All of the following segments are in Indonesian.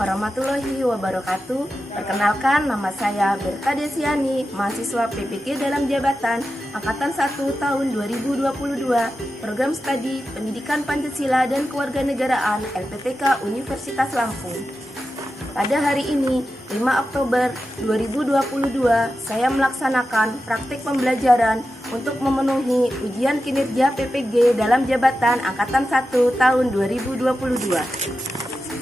warahmatullahi wabarakatuh. Perkenalkan, nama saya Berta Desiani, mahasiswa PPG dalam jabatan Angkatan 1 tahun 2022, Program Studi Pendidikan Pancasila dan Kewarganegaraan LPTK Universitas Lampung. Pada hari ini, 5 Oktober 2022, saya melaksanakan praktik pembelajaran untuk memenuhi ujian kinerja PPG dalam jabatan Angkatan 1 tahun 2022.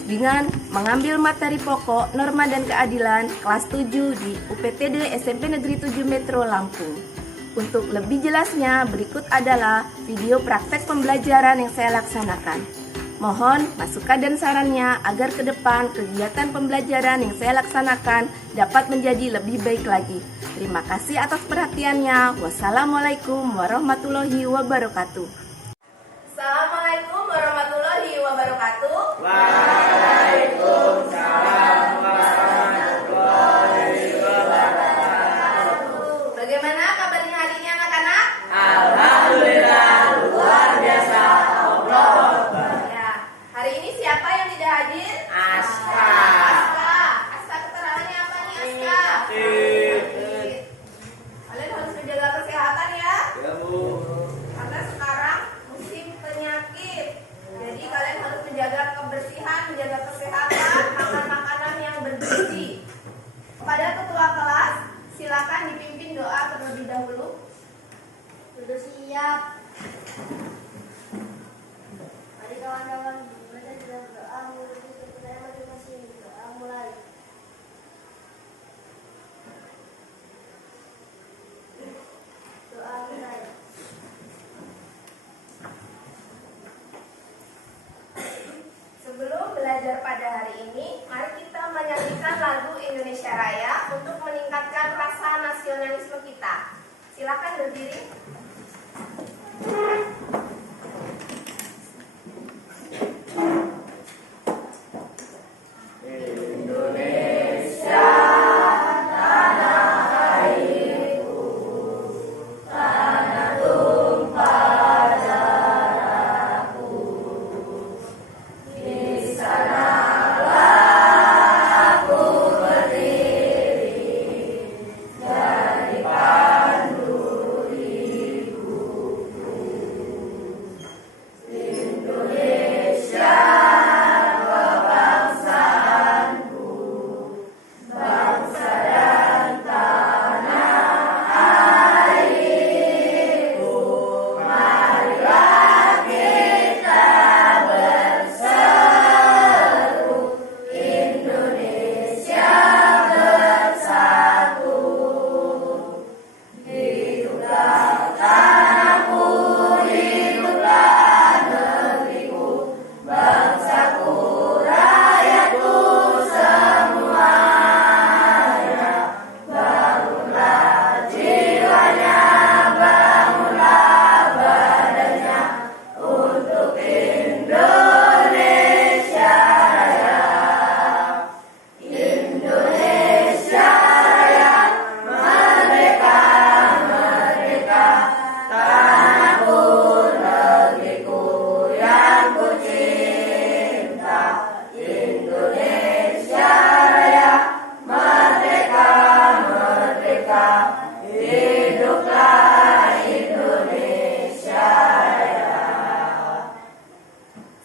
Dengan mengambil materi pokok Norma dan Keadilan kelas 7 di UPTD SMP Negeri 7 Metro Lampung. Untuk lebih jelasnya, berikut adalah video praktek pembelajaran yang saya laksanakan. Mohon masukan dan sarannya agar ke depan kegiatan pembelajaran yang saya laksanakan dapat menjadi lebih baik lagi. Terima kasih atas perhatiannya. Wassalamualaikum warahmatullahi wabarakatuh. Assalamualaikum warahmatullahi wabarakatuh. Waalaikumsalam warahmatullahi wabarakatuh. Bagaimana kabarnya hari ini anak-anak? Alhamdulillah, luar biasa. Allah Akbar. Ya, hari ini siapa yang tidak hadir? Aska. Aska keterangannya apa nih Aska? Kalian harus menjaga kesehatan ya. Ya Bu. Karena sekarang musim penyakit. Jadi kalian harus menjaga kebersihan, menjaga kesehatan, makan makanan yang bergizi. Kepada ketua kelas, silakan dipimpin doa terlebih dahulu. Sudah siap. Mari kawan-kawan, kita sudah berdoa menuju kepada masing-masing. Doa mulai. Doa mulai. Sebelum belajar pada hari ini, mari kita menyanyikan lagu Indonesia Raya untuk meningkatkan rasa nasionalisme kita. Silakan berdiri.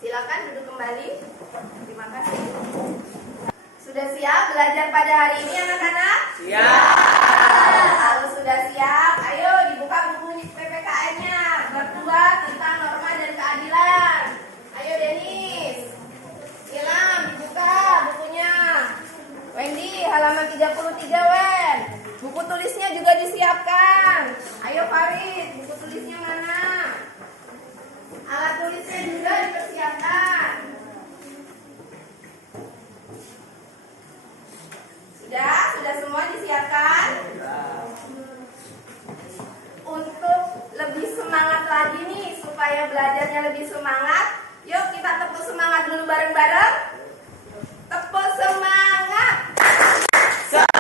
Silakan duduk kembali. Terima kasih. Sudah siap belajar pada hari ini anak-anak? Siap. Kalau sudah siap, ayo dibuka buku PPKN-nya. Bab 2 tentang norma dan keadilan. Ayo Denis. Ilham dibuka bukunya. Wendy halaman 33 Wen. Buku tulisnya juga disiapkan. Ayo Farid, buku tulisnya mana? Alat tulisnya juga dipersiapkan. Sudah semua disiapkan? Untuk lebih semangat lagi nih, supaya belajarnya lebih semangat, yuk kita tepuk semangat dulu bareng-bareng. Tepuk semangat. Semangat.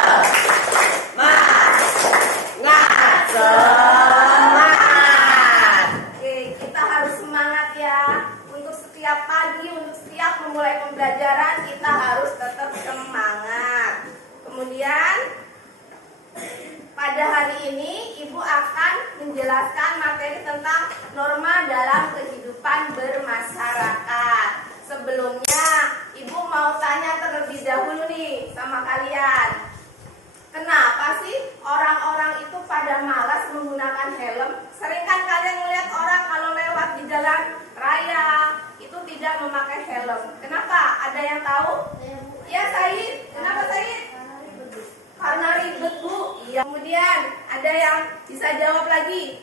Oke, kita harus semangat ya. Untuk setiap pagi, untuk setiap memulai pembelajaran, kita harus tetap Pada hari ini Ibu akan menjelaskan materi tentang norma dalam kehidupan bermasyarakat. Sebelumnya Ibu mau tanya terlebih dahulu nih sama kalian. Kenapa sih orang-orang itu pada malas menggunakan helm? Sering kan kalian melihat orang kalau lewat di jalan raya itu tidak memakai helm. Kenapa? Ada yang tahu? Ya, Said. Kenapa, Said? Karena ribet, Bu. Iya. Kemudian ada yang bisa jawab lagi?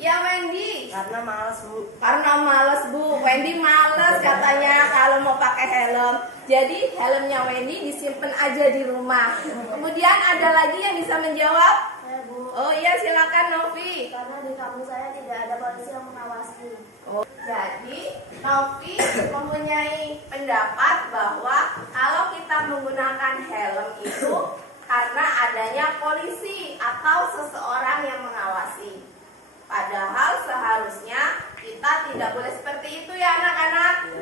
Ya, Wendy. Karena malas, Bu. Karena males, Bu. Wendy males katanya kalau mau pakai helm. Jadi helmnya Wendy disimpan aja di rumah. Kemudian ada lagi yang bisa menjawab? Saya, Bu. Oh iya, silakan Novi. Karena di kampung saya tidak ada polisi yang mengawasi. Oh, jadi Novi mempunyai pendapat bahwa kalau kita menggunakan helm itu karena adanya polisi atau seseorang yang mengawasi. Padahal seharusnya kita tidak boleh seperti itu ya anak-anak.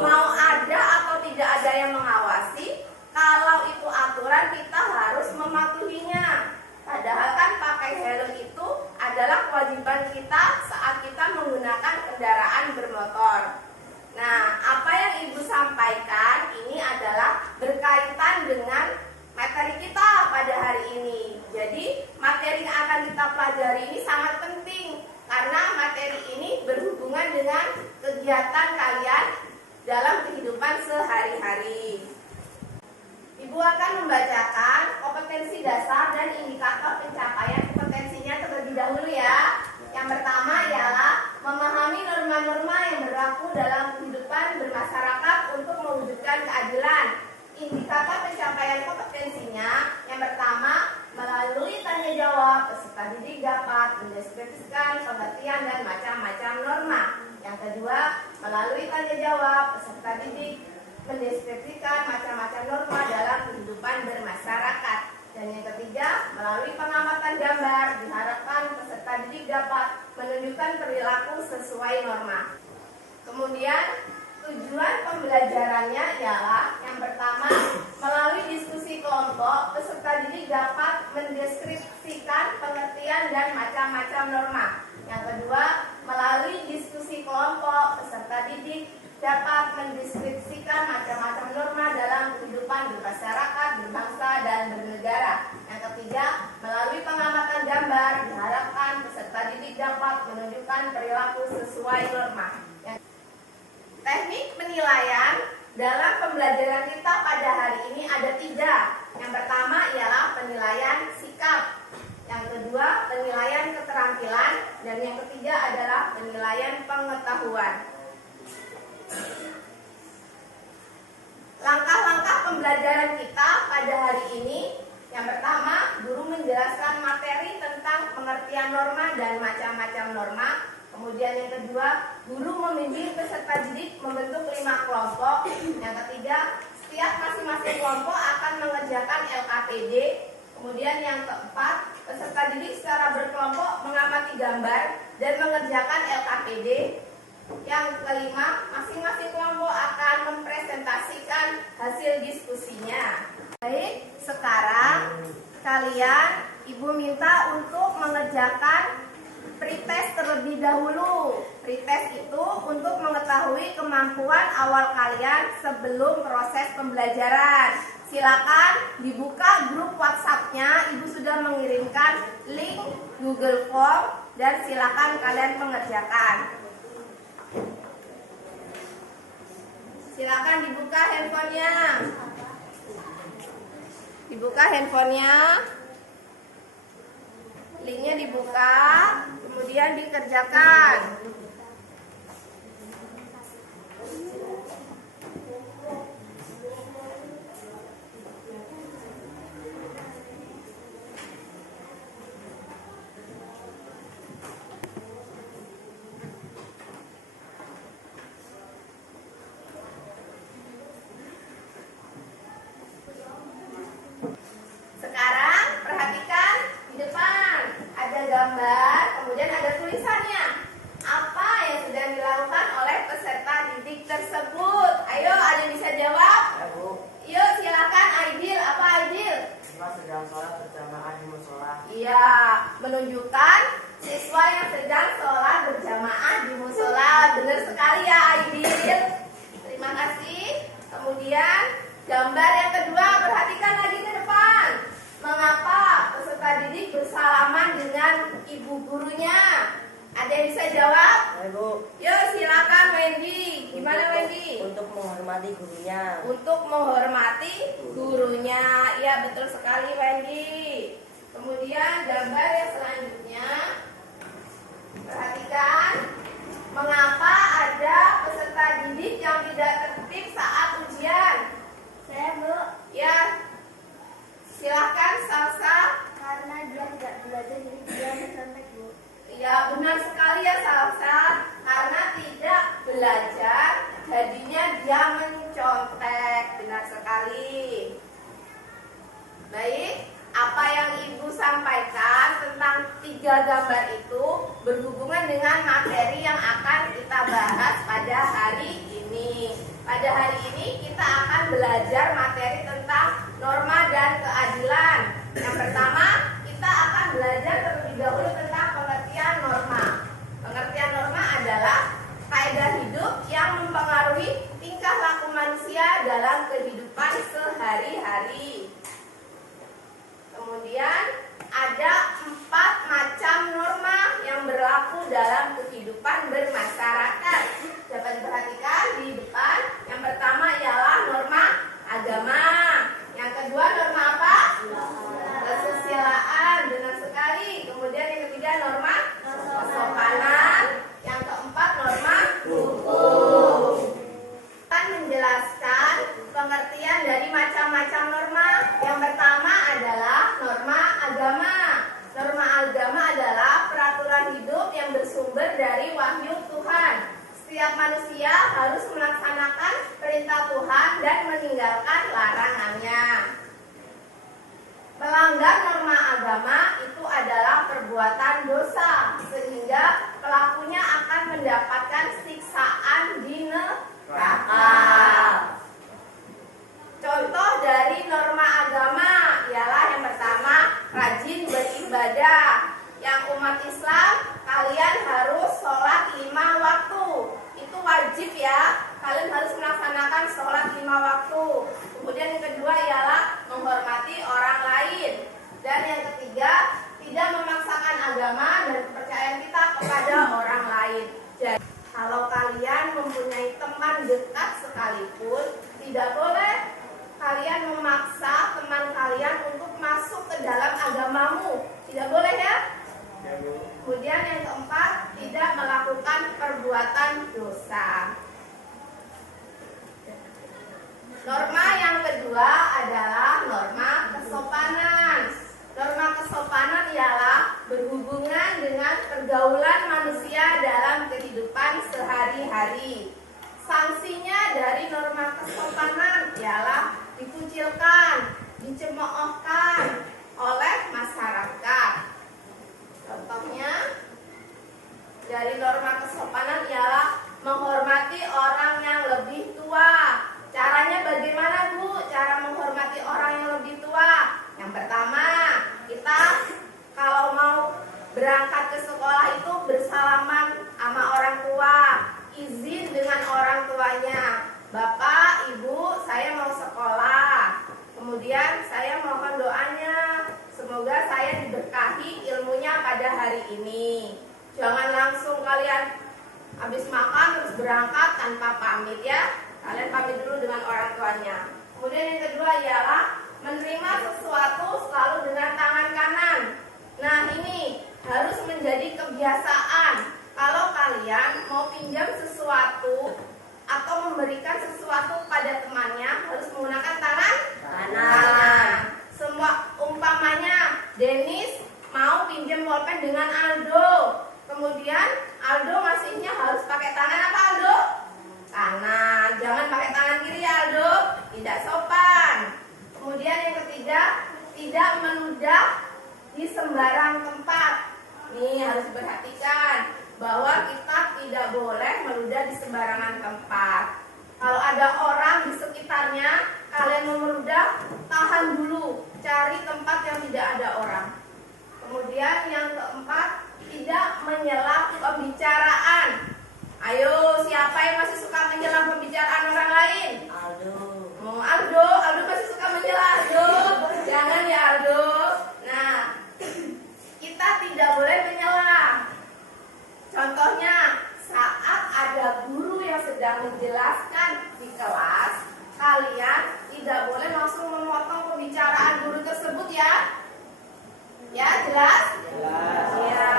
Mau ada atau tidak ada yang mengawasi, kalau itu aturan kita harus mematuhinya. Padahal kan pakai helm itu adalah kewajiban kita saat kita menggunakan kendaraan bermotor. Nah, apa yang Ibu sampaikan ini adalah berkaitan dengan materi kita pada hari ini. Jadi materi yang akan kita pelajari ini sangat penting karena materi ini berhubungan dengan kegiatan kalian dalam kehidupan sehari-hari. Ibu akan membacakan kompetensi dasar dan indikator pencapaian kompetensinya terlebih dahulu ya. Yang pertama ialah memahami norma-norma yang berlaku dalam kehidupan bermasyarakat untuk mewujudkan keadilan. Indikator pencapaian kompetensinya yang pertama, melalui tanya jawab, peserta didik dapat mendeskripsikan pengertian dan macam-macam norma. Yang kedua, melalui tanya jawab, peserta didik mendeskripsikan macam-macam norma dalam kehidupan bermasyarakat. Dan yang ketiga, melalui pengamatan gambar, diharapkan peserta didik dapat menunjukkan perilaku sesuai norma. Kemudian, tujuan pembelajarannya ialah yang pertama, melalui diskusi kelompok, peserta didik dapat mendeskripsikan pengertian dan macam-macam norma. Yang kedua, melalui diskusi kelompok, peserta didik dapat mendeskripsikan macam-macam norma dalam kehidupan bermasyarakat, berbangsa, dan bernegara. Yang ketiga, melalui pengamatan gambar, diharapkan peserta didik dapat menunjukkan perilaku sesuai norma. Teknik penilaian dalam pembelajaran kita pada hari ini ada 3. Yang pertama ialah penilaian sikap. Yang kedua, penilaian keterampilan. Dan yang ketiga adalah penilaian pengetahuan. Langkah-langkah pembelajaran kita pada hari ini. Yang pertama, guru menjelaskan materi tentang pengertian norma dan macam-macam norma. Kemudian yang kedua, guru membimbing peserta didik membentuk 5 kelompok. Yang ketiga, setiap masing-masing kelompok akan mengerjakan LKPD. Kemudian yang keempat, peserta didik secara berkelompok mengamati gambar dan mengerjakan LKPD. Yang kelima, masing-masing kelompok akan mempresentasikan hasil diskusinya. Baik, sekarang kalian Ibu minta untuk mengerjakan pretest terlebih dahulu. Pretest itu untuk mengetahui kemampuan awal kalian sebelum proses pembelajaran. Silakan dibuka grup WhatsApp-nya. Ibu sudah mengirimkan link Google Form dan silakan kalian mengerjakan. Silakan dibuka handphonenya. Dibuka handphonenya. Linknya dibuka, kemudian dikerjakan. Sekarang perhatikan di depan ada gambar, kemudian ada tulisannya. Apa menunjukkan siswa yang sedang sholat berjamaah di musola. Benar sekali ya Aidil. Terima kasih. Kemudian gambar yang kedua, perhatikan lagi ke depan. Mengapa peserta didik bersalaman dengan ibu gurunya? Ada yang bisa jawab? Ibu, Yuk silakan Wendy. Gimana Wendy? untuk menghormati gurunya. Untuk menghormati gurunya. Ya betul sekali Wendy. Kemudian gambar yang selanjutnya, perhatikan. Mengapa ada peserta didik yang tidak tertib saat ujian? Saya Bu, Ya, silahkan Salsa. karena dia tidak belajar jadi dia mencontek Bu. Ya benar sekali ya Salsa. Karena tidak belajar, jadinya dia mencontek. Benar sekali. Baik, apa yang Ibu sampaikan tentang 3 gambar itu berhubungan dengan materi yang akan kita bahas pada hari ini. Pada hari ini kita akan belajar materi tentang norma dan keadilan. Yang pertama, kita akan belajar terlebih dahulu tentang pengertian norma. Pengertian norma adalah kaidah hidup yang mempengaruhi tingkah laku manusia dalam kehidupan sehari-hari. Kemudian ada 4 macam norma yang berlaku dalam kehidupan bermasyarakat. Dapat diperhatikan di depan. Yang pertama ialah norma agama. Yang kedua norma apa? Kesusilaan. Benar sekali. Kemudian yang ketiga norma kesopanan. Yang keempat norma hukum. Akan menjelaskan pengertian dari macam-macam norma. Yang pertama adalah norma agama. Norma agama adalah peraturan hidup yang bersumber dari wahyu Tuhan. Setiap manusia harus melaksanakan perintah Tuhan dan meninggalkan larangannya. Melanggar norma agama itu adalah perbuatan dosa, sehingga pelakunya akan mendapatkan siksaan di neraka. Contoh dari norma agama ialah yang pertama, rajin beribadah. Yang umat Islam, kalian harus sholat 5 waktu. Itu wajib ya, kalian harus melaksanakan sholat 5 waktu. Kemudian yang kedua ialah menghormati orang lain. Dan yang ketiga, tidak memaksakan agama dan kepercayaan kita kepada orang lain. Jadi, kalau kalian mempunyai teman dekat sekalipun, tidak boleh kalian memaksa teman kalian untuk masuk ke dalam agamamu. Tidak boleh ya? Kemudian yang keempat, tidak melakukan perbuatan dosa. Norma yang kedua adalah norma kesopanan. Norma kesopanan ialah berhubungan dengan pergaulan manusia dalam kehidupan sehari-hari. Sanksinya dari norma kesopanan ialah dikucilkan, dicemoohkan oleh masyarakat. Contohnya dari norma kesopanan ialah menghormati orang yang lebih tua. Caranya bagaimana Bu? Cara menghormati orang yang lebih tua. Yang pertama, kita kalau mau berangkat ke sekolah itu bersalaman sama orang tua, izin dengan orang tuanya. Bapak, Ibu, saya mau sekolah. Kemudian saya mohon doanya, semoga saya diberkahi ilmunya pada hari ini. Jangan langsung kalian habis makan terus berangkat tanpa pamit ya. Kalian pamit dulu dengan orang tuanya. Kemudian yang kedua ialah menerima sesuatu selalu dengan tangan kanan. Nah ini harus menjadi kebiasaan. Kalau kalian mau pinjam sesuatu atau memberikan sesuatu pada temannya, harus menggunakan tangan kanan. Semua umpamanya Dennis mau pinjam pulpen dengan Aldo. Kemudian Aldo ngasihnya harus pakai tangan apa Aldo? Kanan. Jangan pakai tangan kiri ya Aldo, tidak sopan. Kemudian yang ketiga, tidak meludah di sembarang tempat. Nih harus diperhatikan bahwa kita tidak boleh meludah di sembarangan tempat. Kalau ada orang di sekitarnya, kalian mau meludah, tahan dulu, cari tempat yang tidak ada orang. Kemudian yang keempat, tidak menyela pembicaraan. Ayo, siapa yang masih suka menyela pembicaraan orang lain? Aldo. Aldo masih suka menyela. Aldo, jangan ya Aldo. Nah, kita tidak boleh menyela. Contohnya, saat ada guru yang sedang menjelaskan di kelas, kalian tidak boleh langsung memotong pembicaraan guru tersebut ya. Ya, jelas? Jelas. Ya.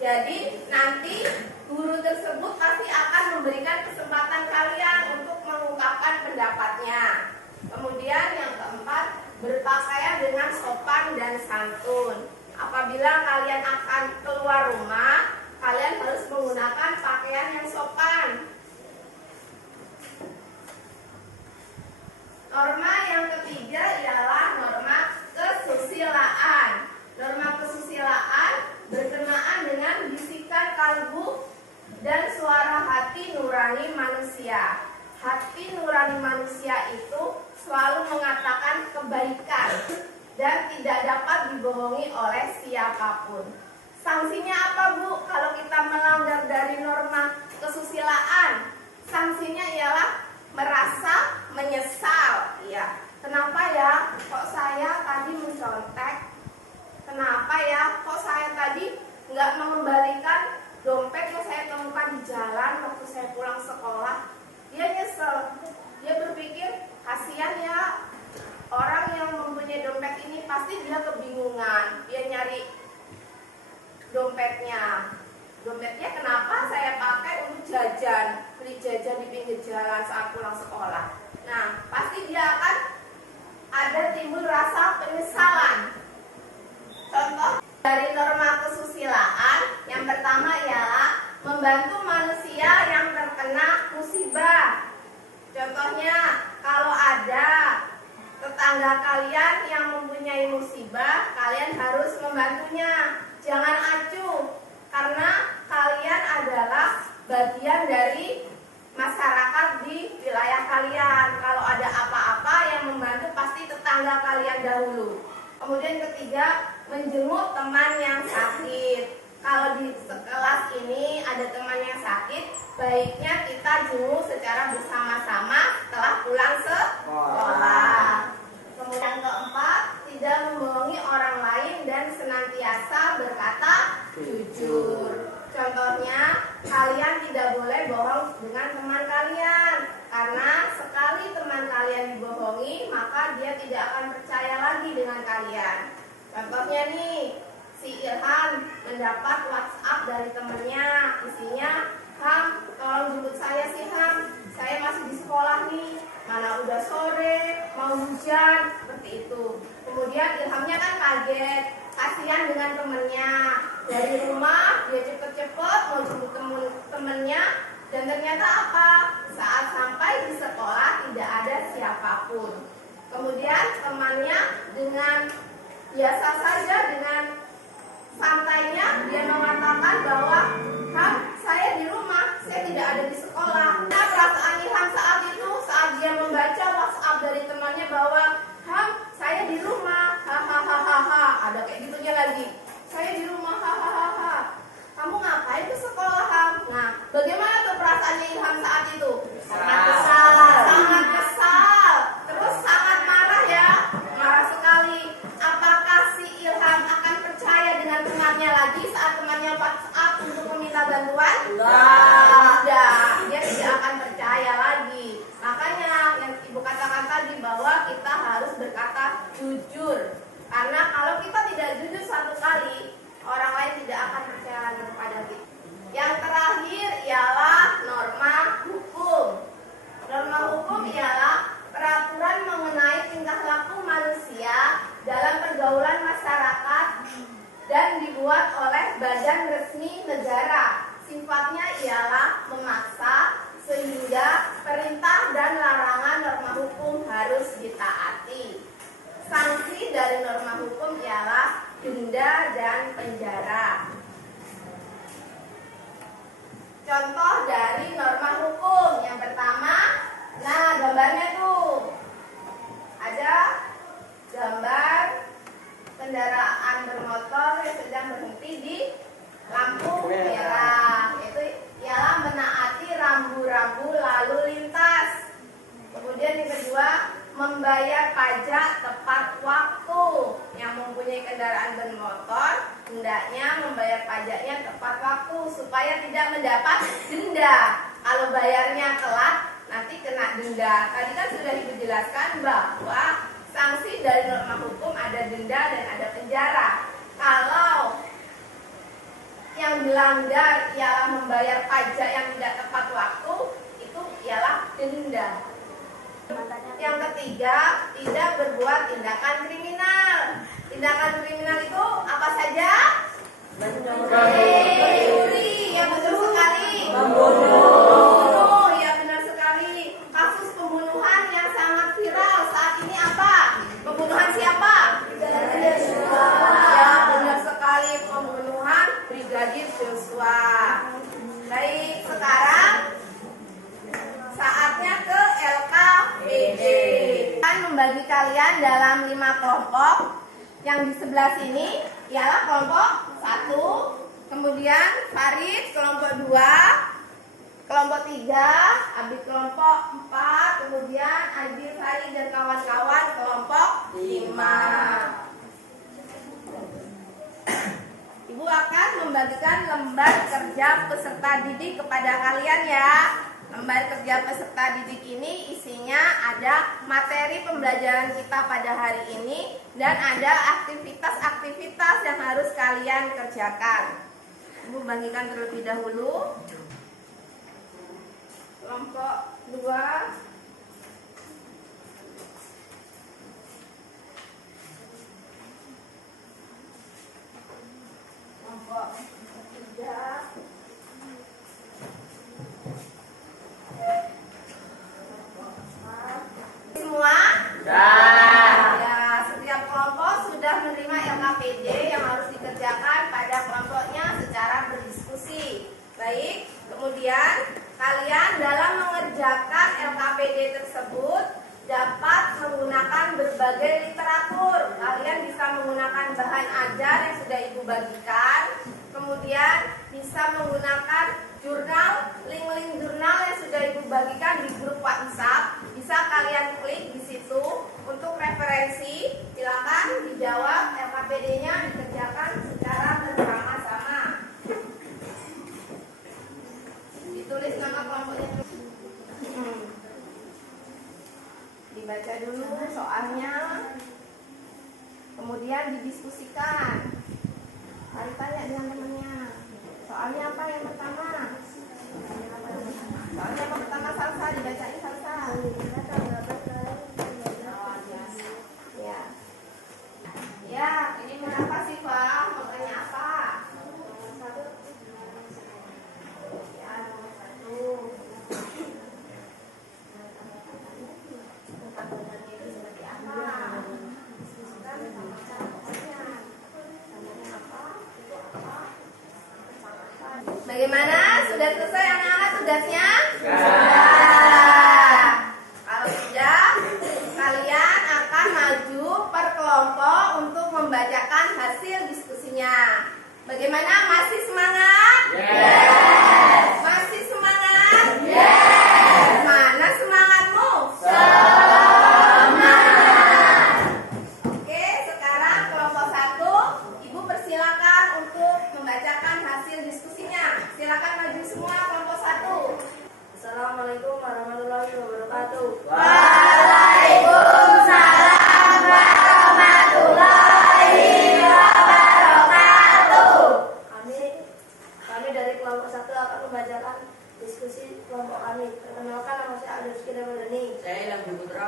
Jadi nanti guru tersebut pasti akan memberikan kesempatan kalian untuk mengungkapkan pendapatnya. Kemudian yang keempat, berpakaian dengan sopan dan santun. Apabila kalian akan keluar rumah, kalian harus menggunakan pakaian yang sopan. Norma yang ketiga ialah norma kesusilaan. Norma kesusilaan berkenaan dengan bisikan kalbu dan suara hati nurani manusia. Hati nurani manusia itu selalu mengatakan kebaikan dan tidak dapat dibohongi oleh siapapun. Sanksinya apa, Bu, kalau kita melanggar dari norma kesusilaan? Sanksinya ialah merasa menyesal. Ya, kenapa ya? Kok saya tadi mencontek? Kenapa ya? Kok saya tadi nggak mengembalikan dompet yang saya temukan di jalan waktu saya pulang sekolah? Dia nyesel. Dia berpikir, kasihan ya, orang yang mempunyai dompet ini pasti dia kebingungan. Dia nyari dompetnya. Dompetnya kenapa saya pakai untuk jajan, beli jajan di pinggir jalan saat pulang sekolah. Nah, pasti dia akan ada timbul rasa penyesalan. Contoh dari norma kesusilaan, yang pertama ialah membantu manusia yang terkena musibah. Contohnya, kalau ada tetangga kalian yang mempunyai musibah, kalian harus membantunya. Jangan acuh, karena kalian adalah bagian dari masyarakat di wilayah kalian. Kalau ada apa-apa, yang membantu pasti tetangga kalian dahulu. Kemudian ketiga, menjenguk teman yang sakit. Kalau di kelas ini ada teman yang sakit, baiknya kita jenguk secara bersama-sama setelah pulang sekolah. Kemudian keempat, tidak membohongi orang lain dan senantiasa berkata jujur. Contohnya, kalian tidak boleh bohong dengan teman kalian, karena sekali teman kalian dibohongi, maka dia tidak akan percaya lagi dengan kalian. Contohnya nih, si Ilham mendapat WhatsApp dari temannya, isinya, "Ham, tolong jemput saya sih Ham, saya masih di sekolah nih, mana udah sore, mau hujan," seperti itu. Kemudian Ilhamnya kan kaget, kasihan dengan temennya. Dari rumah dia cepet-cepet mau jemput temennya, dan ternyata apa? Saat sampai di sekolah tidak ada siapapun. Kemudian temannya dengan biasa saja, dengan santainya dia mengatakan bahwa, "Ham, saya di rumah, saya tidak ada di sekolah." Nah, perasaan Ilham saat itu, saat dia membaca WhatsApp dari temannya bahwa, "Ham, saya di rumah, hahaha," ada kayak gitunya lagi. "Saya di rumah, hahaha. Kamu ngapain ke sekolah, Ham?" Nah, bagaimana tuh perasaannya Ilham saat itu? Sangat kesal. Sangat kesal. Terus sangat marah ya. Marah sekali. Apakah si Ilham akan percaya dengan temannya lagi saat temannya WhatsApp untuk meminta bantuan? Tidak. Dia tidak akan percaya lagi. Makanya yang Ibu katakan tadi bahwa kita harus berkata jujur. Karena kalau kita tidak jujur satu kali, orang lain tidak akan percaya lagi kepada kita. Yang terakhir ialah norma hukum. Norma hukum ialah peraturan mengenai tingkah laku manusia dalam pergaulan masyarakat dan dibuat oleh badan resmi negara. Sifatnya ialah memaksa sehingga perintah dan larangan norma hukum harus ditaati. Sanksi dari norma hukum ialah denda dan penjara. Contoh dari norma hukum yang pertama, nah gambarnya tuh ada gambar kendaraan bermotor yang sedang merah. Itu ialah menaati rambu-rambu lalu lintas. Kemudian yang kedua, membayar pajak tepat waktu. Yang mempunyai kendaraan bermotor hendaknya membayar pajaknya tepat waktu supaya tidak mendapat denda. Kalau bayarnya telat nanti kena denda. Tadi kan sudah Ibu jelaskan bahwa sanksi dari norma hukum ada denda dan ada penjara. Kalau yang dilanggar ialah membayar pajak yang tidak tepat waktu, itu ialah denda. Yang ketiga, tidak berbuat tindakan kriminal. Tindakan kriminal itu apa saja? Mencuri, ya betul sekali. Membunuh, ya benar sekali. Kasus pembunuhan yang sangat viral saat ini apa? Pembunuhan siapa? Brigadir Joshua. Ya benar sekali, pembunuhan Brigadir Joshua. Baik, sekarang saatnya ke LKPD. Akan membagi kalian dalam 5 kelompok. Yang di sebelah sini ialah kelompok 1, kemudian Farid kelompok 2, kelompok 3, Abi kelompok 4, kemudian Adil, Farid dan kawan-kawan kelompok 5. Ibu akan membagikan lembar kerja peserta didik kepada kalian ya. Lembar kerja peserta didik ini isinya ada materi pembelajaran kita pada hari ini dan ada aktivitas-aktivitas yang harus kalian kerjakan. Ibu bagikan terlebih dahulu. Kelompok 2. Kelompok 3. Semua? Ya, setiap kelompok sudah menerima LKPD yang harus dikerjakan pada kelompoknya secara berdiskusi. Baik, kemudian kalian dalam mengerjakan LKPD tersebut dapat menggunakan berbagai literatur. Kalian bisa menggunakan bahan ajar yang sudah Ibu bagikan. Kemudian bisa menggunakan jurnal, link-link jurnal yang sudah Ibu bagikan di grup WhatsApp. Bisa kalian klik di situ untuk referensi. Silakan dijawab LKPD-nya dikerjakan secara bersama-sama. Ditulis nama kelompoknya. Dibaca dulu soalnya. Kemudian didiskusikan. Mari tanya dengan temannya. Soalnya apa yang pertama? Soalnya apa pertama? Salsa, dibacain salsa. Ya. Ya, ini kenapa sih Pak? Mau tanya apa? Ya, nomor 1. Tentang bebannya itu seperti apa? Diskusikan sama cara pokoknya. Tanya apa? Itu apa? Bagaimana? Sudah selesai anak-anak tugasnya? Sudah. Kalau sudah, kalian akan maju per kelompok untuk membacakan hasil diskusinya. Bagaimana? Masih semangat? Yes. Masih semangat? Yes. Mana semangatmu? Semangat. Oke, sekarang kelompok 1, Ibu persilakan untuk membacakan hasil diskusinya. Silakan maju semua kelompok 1. Assalamualaikum warahmatullahi wabarakatuh. Waalaikumsalam warahmatullahi wabarakatuh. Kami dari kelompok 1 akan membacakan diskusi kelompok kami. Perkenalkan, nama saya Adil Rizky Ramadhani. Saya Ilham Dwi Putra.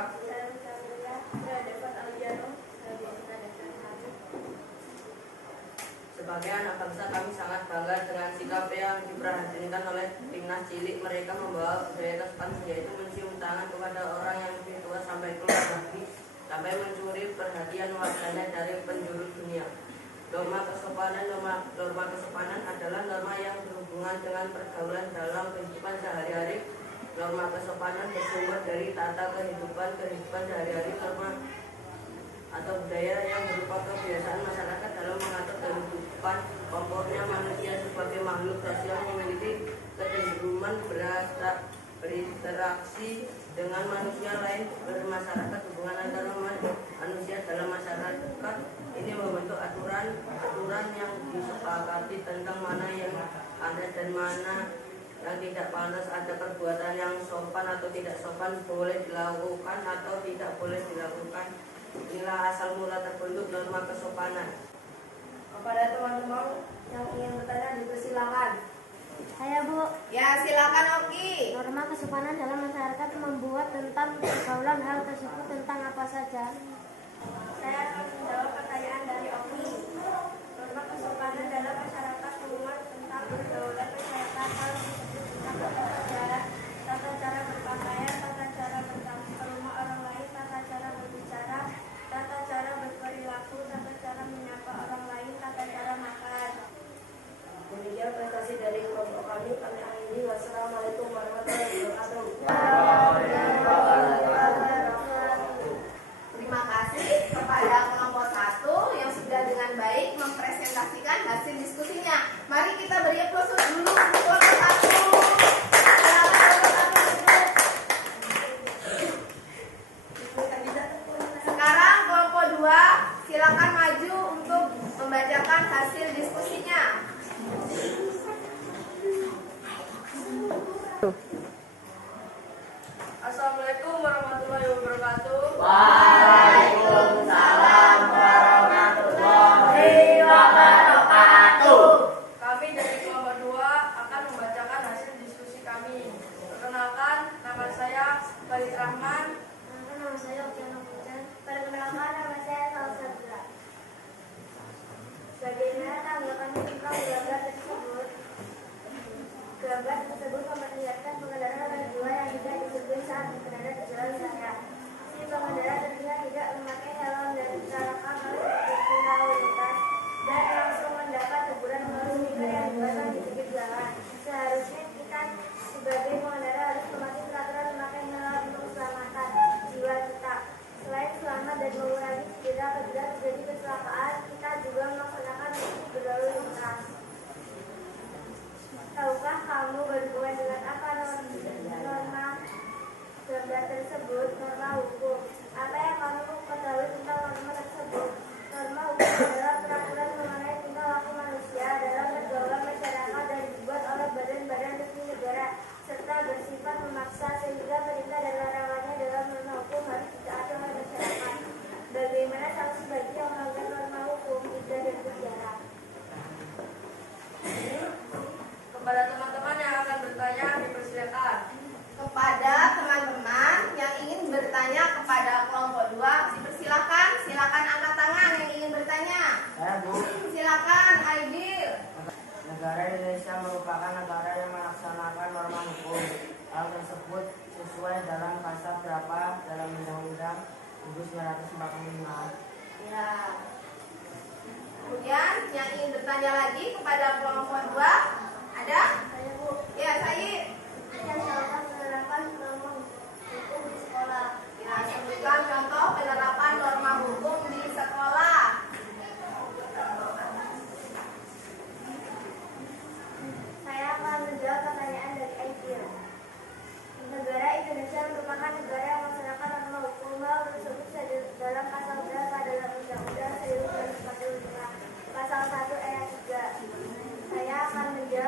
Sebagai anak bangsa, kami sangat bangga dengan sikap yang diperhatikan oleh timnas cilik. Mereka membawa budaya kesopanan, yaitu mencium tangan kepada orang yang lebih tua sampai keluar lagi, sampai mencuri perhatian warganet dari penjuru dunia. Norma kesopanan adalah norma yang berhubungan dengan pergaulan dalam kehidupan sehari-hari. Norma kesopanan bersumber dari tata kehidupan sehari-hari. Norma atau budaya yang berupa kebiasaan masyarakat dalam mengatur kehidupan Pokoknya manusia sebagai makhluk sosial memiliki kecenderungan berinteraksi dengan manusia lain, bermasyarakat. Hubungan antara manusia dalam masyarakat ini membentuk aturan yang disepakati tentang mana yang pantas dan mana yang tidak pantas. Ada perbuatan yang sopan atau tidak sopan, boleh dilakukan atau tidak boleh dilakukan. Inilah asal mula terbentuk norma kesopanan. Kepada teman-teman yang ingin bertanya dipersilakan. Saya Bu, Ya, silakan Oki. norma kesopanan dalam masyarakat membuat tentang pergaulan hal tersebut tentang apa saja? Saya akan menjawab pertanyaan dari Oki. Norma kesopanan dalam masyarakat memuat tentang pergaulan masyarakat hal tersebut tentang apa saja. Tata cara berpakaian, tata cara bertamu ke rumah orang lain, tata cara berbicara, tata cara berperilaku, tata cara menyapa orang lain, tata cara makan. Demikian prestasi dari kelompok kami akhiri. Wassalamualaikum warahmatullahi wabarakatuh. Terima kasih kepada kelompok 1 yang sudah dengan baik mempresentasikan hasil diskusinya. Mari kita beri aplaus dulu untuk kelompok 1. Sekarang kelompok 2 silakan maju untuk membacakan hasil diskusinya. Assalamualaikum warahmatullahi wabarakatuh. Waalaikumsalam warahmatullahi wabarakatuh. Kami dari kelompok 2 akan membacakan hasil diskusi kami. Perkenalkan, nama saya Farid Rahman. Nama saya Okiano Pujan. Perkenalkan, nama saya Salsabila. Bagaimana tanggapan tentang gambar tersebut? Gambar tersebut memperlihatkan pengendara roda 2 yang tidak disiplin saat berkendara di jalan raya. Si pengendara terlihat tidak memakai helm dan dicelakan oleh polisi lalu lintas dan langsung mendapat teguran melalui stiker yang dipasang di pinggir jalan. Seharusnya kita sebagai pengendara harus mematuhi peraturan memakai helm untuk keselamatan jiwa kita. Selain selamat dan mengurangi cedera apabila terjadi kecelakaan, kita juga melaksanakan berlalu lintas. Tahukah kamu berhubungan dengan apa norma gambar tersebut? Norma hukum. Apa yang kamu ketahui tentang norma tersebut? Norma hukum adalah peraturan mengenai tingkah laku manusia dalam pergaulan masyarakat dan dibuat oleh badan-badan resmi negara serta bersifat memaksa sehingga perintah dan larangannya dalam norma hukum harus ditaati oleh masyarakat. Bagaimana sanksi bagi yang melanggar norma hukum? Denda dan penjara. Kepada teman-teman yang akan bertanya dipersilakan. Kepada teman-teman yang ingin bertanya kepada kelompok 2, dipersilakan. Silakan angkat tangan yang ingin bertanya. Saya Bu, Silakan Aidil. negara Indonesia merupakan negara yang melaksanakan norma hukum. Hal tersebut sesuai dalam pasal berapa dalam Undang-Undang 1945. Ya. Kemudian yang ingin bertanya lagi kepada kelompok 2, ada? Saya Bu, Ya, Said. saya akan menerapkan norma hukum di sekolah. Ya, sebutkan contoh penerapan norma hukum di sekolah. Saya akan menjawab pertanyaan dari Aidil. Negara Indonesia merupakan negara yang melaksanakan norma hukum. Hal tersebut dalam pasal berapa dalam Undang-Undang 1945? Pasal 1 ayat 3. Saya akan menjawab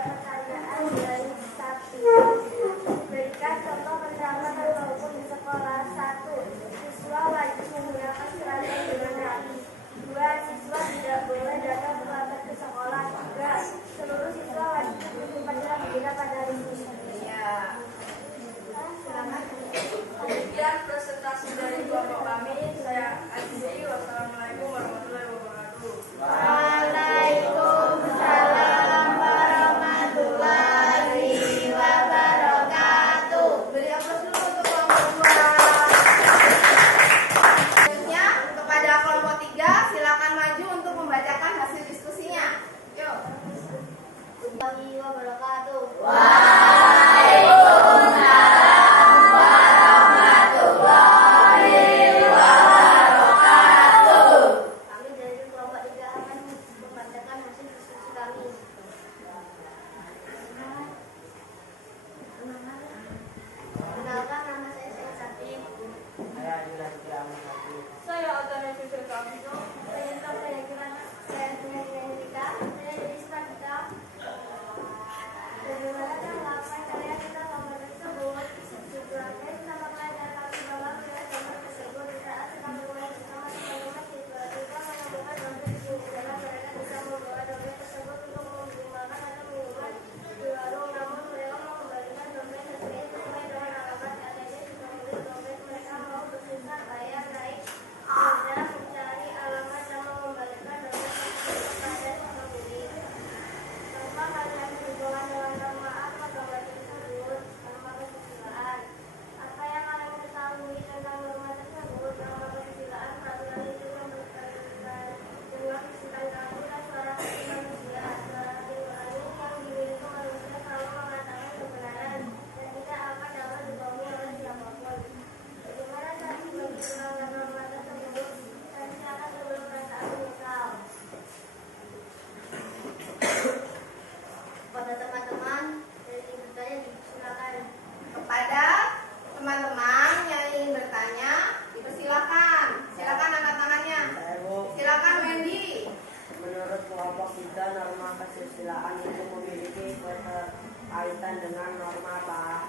berkaitan dengan norma apa?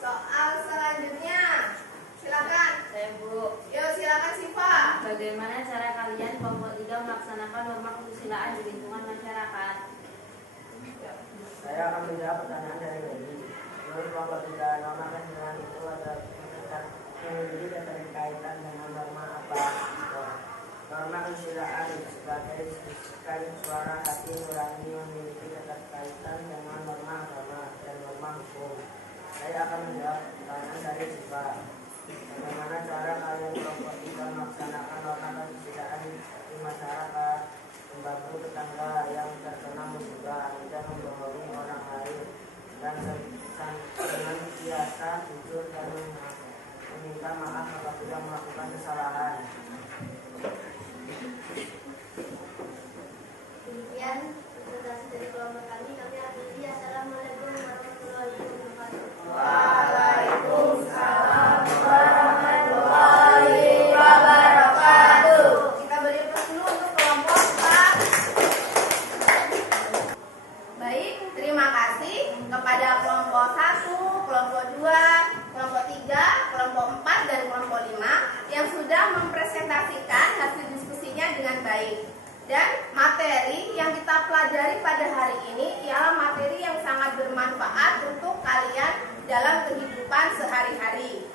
Soal selanjutnya, silakan. Saya Bu. Yuk silakan Siva. Bagaimana cara kalian kelompok 3 melaksanakan norma kesusilaan di lingkungan masyarakat? Saya akan menjawab pertanyaan dari Medi. Menurut kelompok 3, norma kesusilaan itu ada yang berkaitan dengan norma apa? Norma kesusilaan sebagai bisikan suara hati nurani memiliki keterkaitan dengan norma agama dan norma hukum. Saya akan menjawab pertanyaan dari Siva. Bagaimana cara kalian kelompok 3 melaksanakan norma kesusilaan di masyarakat? Membantu tetangga yang terkena musibah, tidak membohongi orang lain, dan senantiasa jujur dan meminta maaf apabila melakukan kesalahan. Demikian presentasi dari kelompok kami akhiri. Assalamualaikum warahmatullahi wabarakatuh. Waalaikumsalam warahmatullahi wabarakatuh. Kita beri aplaus dulu untuk kelompok 4. Baik, terima kasih kepada kelompok 1, kelompok 2, kelompok 3, kelompok 4, dan kelompok 5 yang sudah mempresentasikan hasil diskusinya dengan baik. Dan materi yang kita pelajari pada hari ini ialah materi yang sangat bermanfaat untuk kalian dalam kehidupan sehari-hari.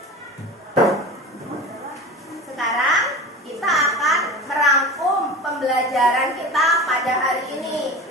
Sekarang kita akan merangkum pembelajaran kita pada hari ini.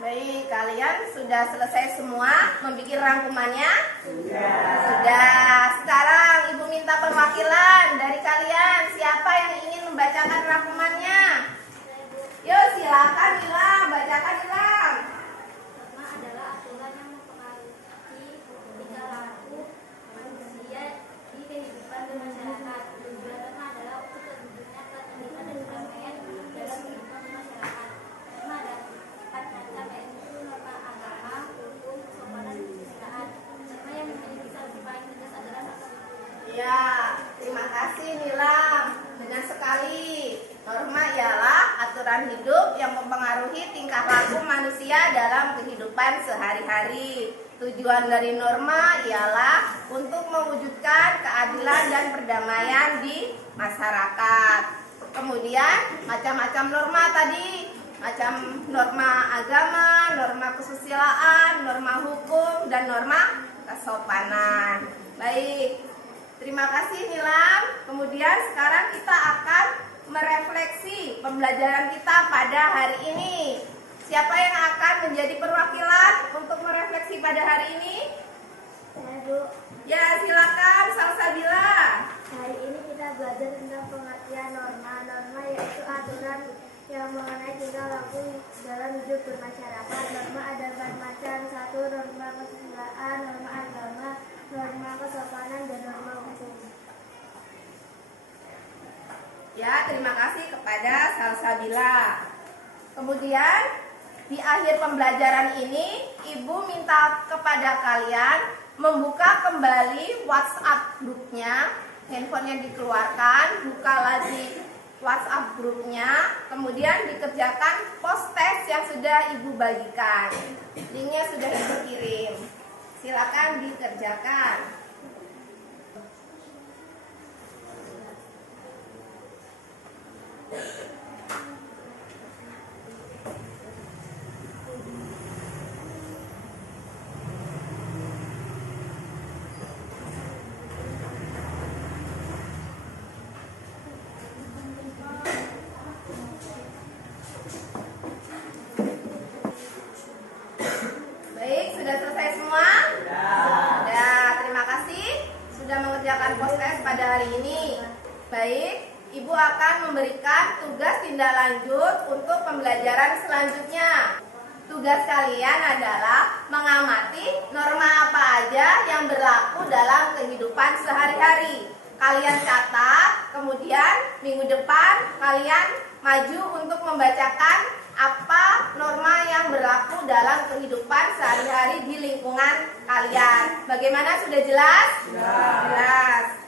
Baik, kalian sudah selesai semua membuat rangkumannya? Sudah. Sekarang Ibu minta perwakilan dari kalian. Siapa yang ingin membacakan rangkumannya? Yuk silakan Ilham, bacakan Ilham. Norma adalah aturan yang mempengaruhi tingkah laku manusia di kehidupan bermasyarakat. Tujuan norma adalah untuk terwujudnya ketertiban dan kedamaian dalam kehidupan masyarakat. Norma ada 4 macam, yaitu norma agama, hukum, kesopanan, dan kesusilaan. Norma yang memiliki sanksi paling tegas adalah norma hukum. Ya, terima kasih Nilam. Benar sekali. Norma ialah aturan hidup yang mempengaruhi tingkah laku manusia dalam kehidupan sehari-hari. Tujuan dari norma ialah untuk mewujudkan keadilan dan perdamaian di masyarakat. Kemudian macam-macam norma tadi, macam norma agama, norma kesusilaan, norma hukum, dan norma kesopanan. Baik, terima kasih Nilam. Kemudian sekarang kita akan merefleksi pembelajaran kita pada hari ini. Siapa yang akan menjadi perwakilan untuk merefleksi pada hari ini? Saya Bu. Ya, silakan Salsabila. Hari ini kita belajar tentang pengertian norma. Norma yaitu aturan yang mengenai tingkah laku dalam hidup bermasyarakat. Norma ada 4 macam. 1. Norma kesusilaan, norma agama, norma kesopanan, dan norma hukum. Ya, terima kasih kepada Salsabila. Kemudian di akhir pembelajaran ini, Ibu minta kepada kalian membuka kembali WhatsApp grupnya. Handphonenya dikeluarkan, buka lagi WhatsApp grupnya, kemudian dikerjakan post test yang sudah Ibu bagikan. Linknya sudah Ibu kirim. Silakan dikerjakan. Baik, sudah selesai semua? Sudah, terima kasih sudah mengerjakan post test pada hari ini. Baik, Ibu akan memberikan tugas tindak lanjut untuk pembelajaran selanjutnya. Tugas kalian adalah mengamati norma apa aja yang berlaku dalam kehidupan sehari-hari. kalian catat, kemudian minggu depan kalian maju untuk membacakan apa norma yang berlaku dalam kehidupan sehari-hari di lingkungan kalian. Bagaimana, sudah jelas? Jelas.